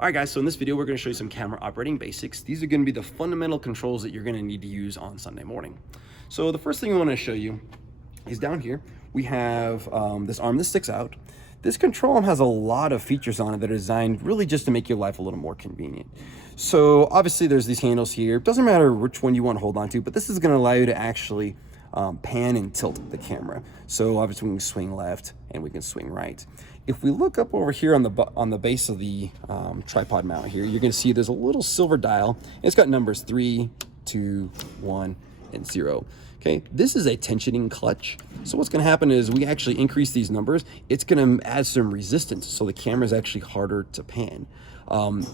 All right, guys, so in this video, we're going to show you some camera operating basics. These are going to be the fundamental controls that you're going to need to use on Sunday morning. So the first thing we want to show you is down here, we have this arm that sticks out. This control arm has a lot of features on it that are designed really just to make your life a little more convenient. So obviously there's these handles here. It doesn't matter which one you want to hold on to, but this is going to allow you to actually pan and tilt the camera. So obviously we can swing left and we can swing right. If we look up over here on the base of the tripod mount here, you're going to see there's a little silver dial. It's got numbers 3, 2, 1, and 0. Okay, this is a tensioning clutch. So what's going to happen is we actually increase these numbers. It's going to add some resistance, so the camera is actually harder to pan.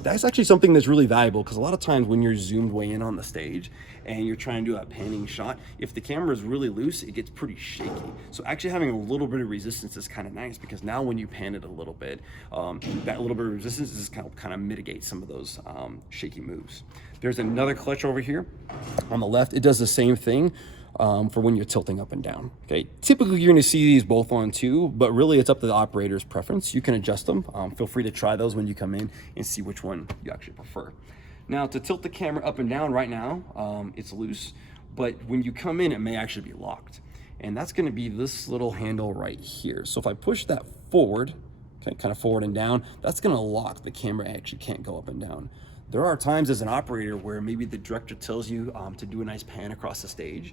That's actually something that's really valuable because a lot of times when you're zoomed way in on the stage and you're trying to do a panning shot, if the camera is really loose, it gets pretty shaky. So actually having a little bit of resistance is kind of nice because now when you pan it a little bit, that little bit of resistance is kind of mitigate some of those shaky moves. There's another clutch over here on the left. It does the same thing. For when you're tilting up and down. Okay, typically you're going to see these both on 2, but really it's up to the operator's preference. You can adjust them. Feel free to try those when you come in and see which one you actually prefer. Now to tilt the camera up and down right now, it's loose, but when you come in, it may actually be locked. And that's going to be this little handle right here. So if I push that forward, okay, kind of forward and down, that's going to lock the camera. Actually can't go up and down. There are times as an operator where maybe the director tells you to do a nice pan across the stage.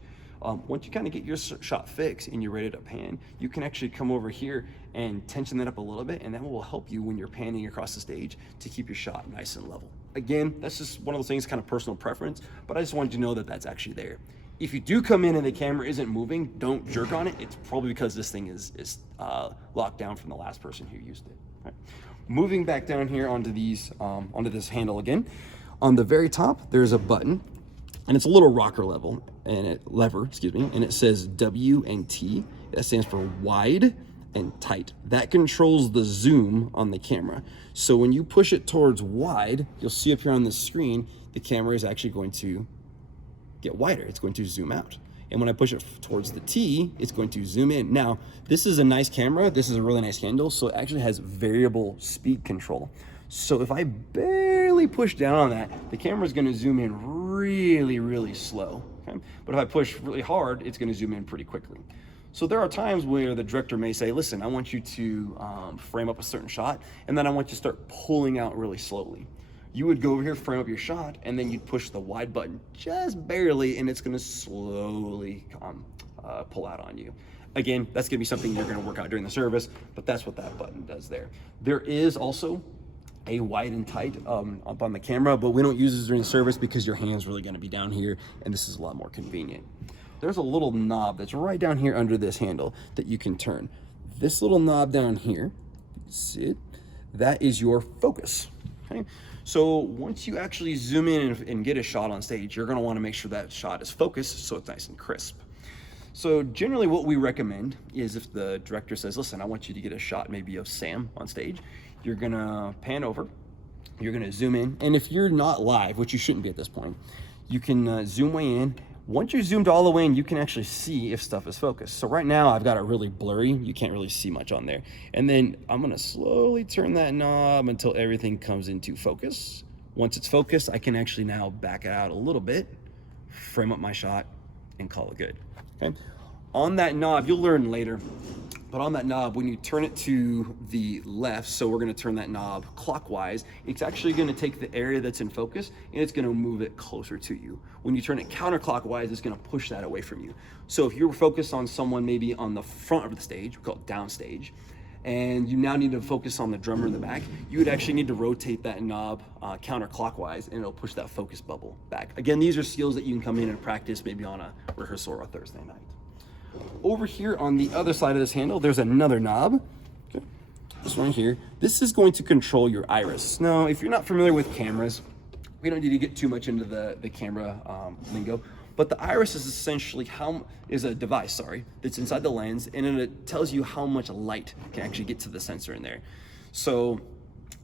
Once you kind of get your shot fixed and you're ready to pan, you can actually come over here and tension that up a little bit, and that will help you when you're panning across the stage to keep your shot nice and level. Again, that's just one of those things, kind of personal preference, but I just wanted you to know that that's actually there. If you do come in and the camera isn't moving, don't jerk on it. It's probably because this thing is locked down from the last person who used it. Right. Moving back down here onto onto this handle again. On the very top, there's a button. And it's a little lever, excuse me, and it says W and T. That stands for wide and tight. That controls the zoom on the camera. So when you push it towards wide, you'll see up here on the screen, the camera is actually going to get wider. It's going to zoom out. And when I push it towards the T, it's going to zoom in. Now, this is a nice camera. This is a really nice handle. So it actually has variable speed control. So if I barely push down on that, the camera is going to zoom in really, really slow. Okay? But if I push really hard, it's going to zoom in pretty quickly. So there are times where the director may say, listen, I want you to frame up a certain shot, and then I want you to start pulling out really slowly. You would go over here, frame up your shot, and then you'd push the wide button just barely, and it's going to slowly pull out on you. Again, that's going to be something you're going to work out during the service, but that's what that button does there. There is also a wide and tight up on the camera, but we don't use this during the service because your hand's really going to be down here, and this is a lot more convenient. There's a little knob that's right down here under this handle that you can turn. This little knob down here, see it? That is your focus. Okay? So once you actually zoom in and get a shot on stage, you're going to want to make sure that shot is focused so it's nice and crisp. So generally what we recommend is if the director says, listen, I want you to get a shot maybe of Sam on stage, you're gonna pan over, you're gonna zoom in, and if you're not live, which you shouldn't be at this point, you can zoom way in. Once you're zoomed all the way in, you can actually see if stuff is focused. So right now I've got it really blurry, you can't really see much on there. And then I'm gonna slowly turn that knob until everything comes into focus. Once it's focused, I can actually now back it out a little bit, frame up my shot, and call it good. Okay. On that knob, you'll learn later, but on that knob, when you turn it to the left, so we're going to turn that knob clockwise, it's actually going to take the area that's in focus and it's going to move it closer to you. When you turn it counterclockwise, it's going to push that away from you. So if you're focused on someone maybe on the front of the stage, we call it downstage, and you now need to focus on the drummer in the back, you would actually need to rotate that knob counterclockwise, and it'll push that focus bubble back. Again, these are skills that you can come in and practice maybe on a rehearsal or a Thursday night. Over here on the other side of this handle, there's another knob. Okay. This one here. This is going to control your iris. Now, if you're not familiar with cameras, we don't need to get too much into the camera lingo, but the iris is essentially is a device, that's inside the lens, and it tells you how much light can actually get to the sensor in there. So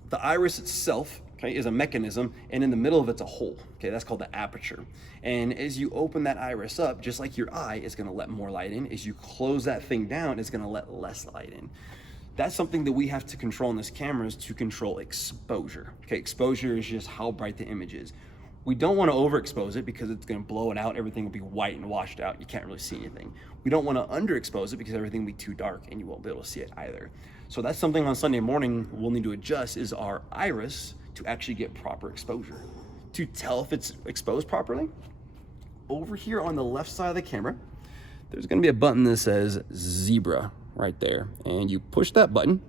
the iris itself, okay, is a mechanism, and in the middle of it's a hole. Okay, that's called the aperture. And as you open that iris up, just like your eye is going to let more light in, as you close that thing down, it's going to let less light in. That's something that we have to control in this camera, is to control exposure. Okay, exposure is just how bright the image is. We don't want to overexpose it because it's going to blow it out. Everything will be white and washed out. You can't really see anything. We don't want to underexpose it because everything will be too dark and you won't be able to see it either. So that's something on Sunday morning we'll need to adjust, is our iris to actually get proper exposure. To tell if it's exposed properly, over here on the left side of the camera, there's going to be a button that says zebra right there. And you push that button,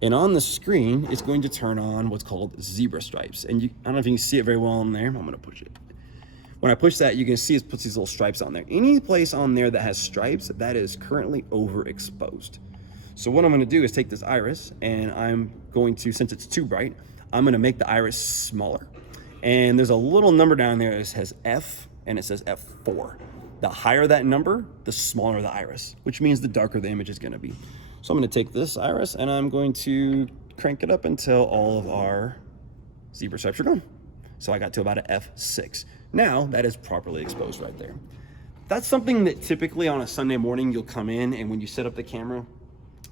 and on the screen, it's going to turn on what's called zebra stripes. And I don't know if you can see it very well on there. I'm going to push it. When I push that, you can see it puts these little stripes on there. Any place on there that has stripes, that is currently overexposed. So what I'm going to do is take this iris, and I'm going to, since it's too bright, I'm going to make the iris smaller. And there's a little number down there that says F, and it says F4. The higher that number, the smaller the iris, which means the darker the image is going to be. So I'm going to take this iris and I'm going to crank it up until all of our zebra stripes are gone. So I got to about an F6. Now that is properly exposed right there. That's something that typically on a Sunday morning you'll come in, and when you set up the camera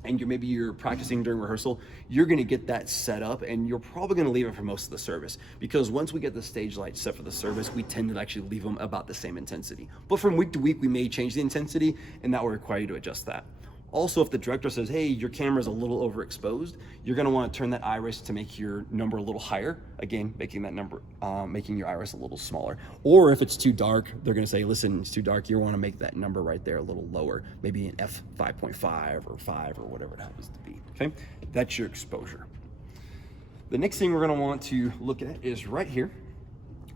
and maybe you're practicing during rehearsal, you're going to get that set up, and you're probably going to leave it for most of the service, because once we get the stage lights set for the service, we tend to actually leave them about the same intensity. But from week to week, we may change the intensity, and that will require you to adjust that. Also, if the director says, hey, your camera is a little overexposed, you're going to want to turn that iris to make your number a little higher. Again, making that number, making your iris a little smaller. Or if it's too dark, they're going to say, listen, it's too dark. You want to make that number right there a little lower, maybe an F5.5 or 5 or whatever it happens to be. Okay, that's your exposure. The next thing we're going to want to look at is right here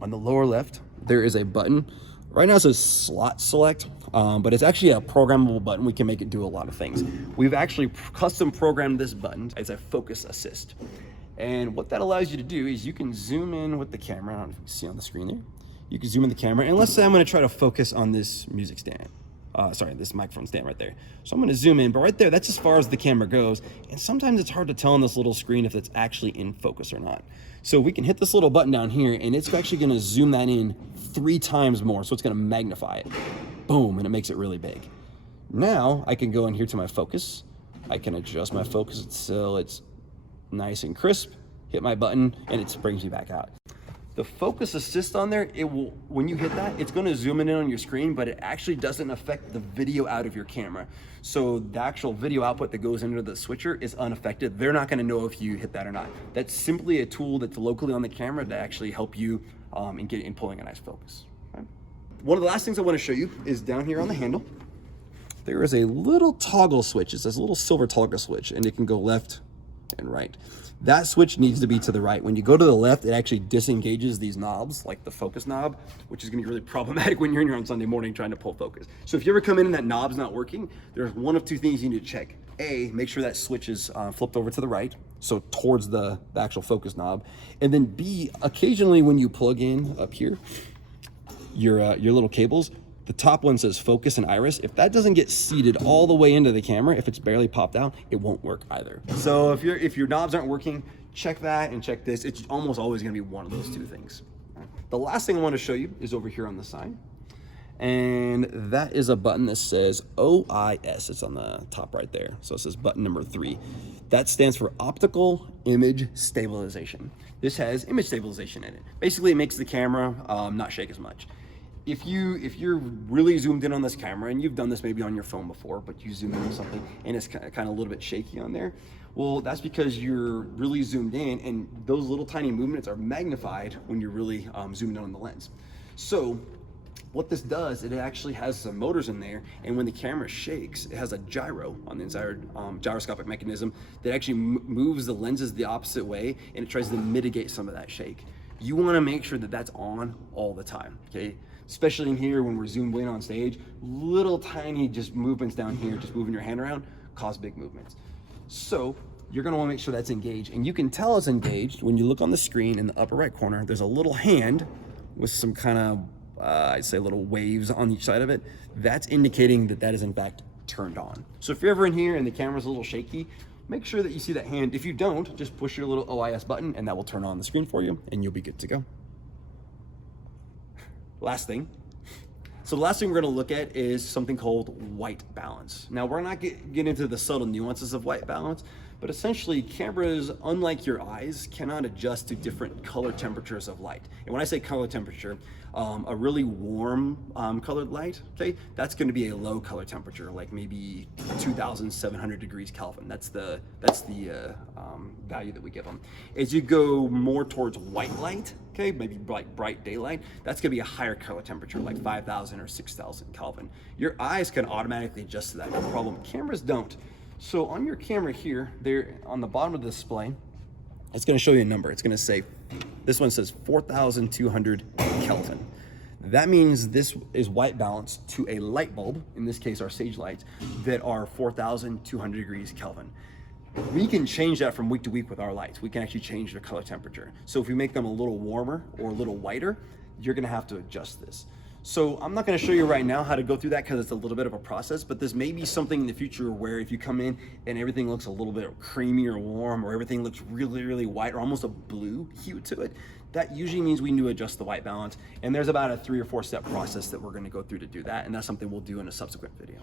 on the lower left. There is a button. Right now it says slot select, but it's actually a programmable button. We can make it do a lot of things. We've actually custom programmed this button as a focus assist. And what that allows you to do is you can zoom in with the camera. I don't know if you can see on the screen there. You can zoom in the camera, and let's say I'm going to try to focus on this music stand. This microphone stand right there. So I'm going to zoom in, but right there, that's as far as the camera goes. And sometimes it's hard to tell on this little screen if it's actually in focus or not. So we can hit this little button down here, and it's actually going to zoom that in 3 times more. So it's going to magnify it. Boom, and it makes it really big. Now I can go in here to my focus. I can adjust my focus until it's nice and crisp. Hit my button, and it brings me back out. The focus assist on there, it will, when you hit that, it's going to zoom in on your screen, but it actually doesn't affect the video out of your camera. So the actual video output that goes into the switcher is unaffected. They're not going to know if you hit that or not. That's simply a tool that's locally on the camera to actually help you in pulling a nice focus. Okay? One of the last things I want to show you is down here on the handle. There is a little toggle switch. It says a little silver toggle switch, and it can go left and right. That switch needs to be to the right. When you go to the left, it actually disengages these knobs, like the focus knob, which is going to be really problematic when you're in here on Sunday morning trying to pull focus. So if you ever come in and that knob's not working, there's one of 2 things you need to check. A, make sure that switch is flipped over to the right, so towards the actual focus knob. And then B, occasionally when you plug in up here, your little cables, the top one says focus and iris. If that doesn't get seated all the way into the camera, if it's barely popped out, it won't work either. So if your knobs aren't working, check that and check this. It's almost always gonna be one of those 2 things. The last thing I wanna show you is over here on the side. And that is a button that says OIS. It's on the top right there. So it says button number 3. That stands for Optical Image Stabilization. This has image stabilization in it. Basically, it makes the camera not shake as much. If you're really zoomed in on this camera, and you've done this maybe on your phone before, but you zoom in on something and it's kind of a little bit shaky on there, well, that's because you're really zoomed in, and those little tiny movements are magnified when you're really zoomed in on the lens. So what this does, it actually has some motors in there, and when the camera shakes, it has a gyro on the inside, gyroscopic mechanism that actually moves the lenses the opposite way, and it tries to mitigate some of that shake. You want to make sure that that's on all the time, okay? Especially in here when we're zoomed in on stage, little tiny just movements down here, just moving your hand around, cause big movements. So you're gonna wanna make sure that's engaged, and you can tell it's engaged when you look on the screen in the upper right corner. There's a little hand with some kind of, I'd say little waves on each side of it. That's indicating that that is in fact turned on. So if you're ever in here and the camera's a little shaky, make sure that you see that hand. If you don't, just push your little OIS button and that will turn on the screen for you and you'll be good to go. Last thing, So the last thing we're going to look at is something called white balance. Now we're not get into the subtle nuances of white balance, but essentially cameras, unlike your eyes, cannot adjust to different color temperatures of light. And when I say color temperature, a really warm colored light, okay, that's going to be a low color temperature, like maybe 2,700 degrees Kelvin. That's the value that we give them. As you go more towards white light, okay, maybe bright daylight, that's going to be a higher color temperature, like 5,000 or 6,000 Kelvin. Your eyes can automatically adjust to that, no problem. Cameras don't. So on your camera here, there on the bottom of the display, it's going to show you a number. It's going to say, this one says 4,200 Kelvin. That means this is white balance to a light bulb, in this case our Sage lights, that are 4,200 degrees Kelvin. We can change that from week to week with our lights. We can actually change their color temperature. So if we make them a little warmer or a little whiter, you're going to have to adjust this. So I'm not going to show you right now how to go through that because it's a little bit of a process, but this may be something in the future where if you come in and everything looks a little bit creamy or warm, or everything looks really, really white or almost a blue hue to it, that usually means we need to adjust the white balance. And there's about a 3 or 4 step process that we're going to go through to do that. And that's something we'll do in a subsequent video.